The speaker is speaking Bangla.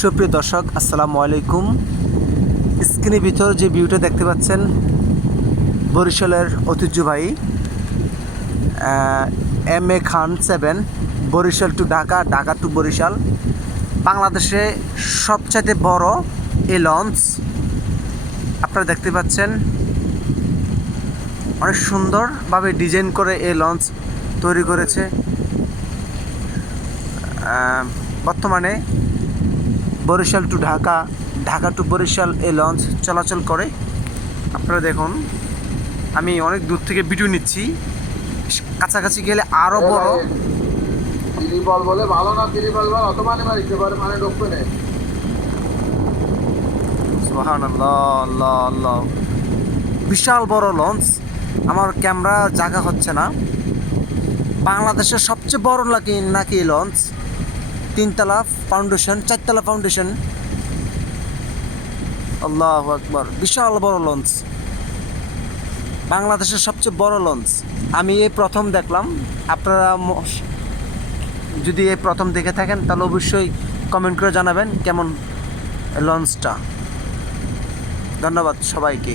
সুপ্রিয় দর্শক, আসসালামু আলাইকুম। স্ক্রিনের ভিতর যে ভিউটা দেখতে পাচ্ছেন, বরিশালের ঐতিহ্যবাহী MA খান 7 বরিশাল টু ঢাকা, ঢাকা টু বরিশাল, বাংলাদেশে সবচাইতে বড় এই লঞ্চ। আপনারা দেখতে পাচ্ছেন অনেক সুন্দরভাবে ডিজাইন করে এই লঞ্চ তৈরি করেছে। বর্তমানে বরিশাল টু ঢাকা, ঢাকা টু বরিশাল এই লঞ্চ চলাচল করে। আপনারা দেখুন, আমি অনেক দূর থেকে ভিডিও নিচ্ছি, কাছাকাছি গেলে আরও বড়। তিরিপল বলে ভালো না, তিরিপল বল অত মানে মারিতে পারে, মানে ঢুকবে না। সুবহানাল্লাহ, আল্লাহ আল্লাহ, বিশাল বড় লঞ্চ। আমার ক্যামেরা জায়গা হচ্ছে না। বাংলাদেশের সবচেয়ে বড় নাকি এই লঞ্চ। 3তলা ফাউন্ডেশন, 4তলা ফাউন্ডেশন। আল্লাহু আকবার, বিশাল বড় লঞ্চ, বাংলাদেশের সবচেয়ে বড় লঞ্চ। আমি এই প্রথম দেখলাম। আপনারা যদি এই প্রথম দেখে থাকেন তাহলে অবশ্যই কমেন্ট করে জানাবেন কেমন লঞ্চটা। ধন্যবাদ সবাইকে।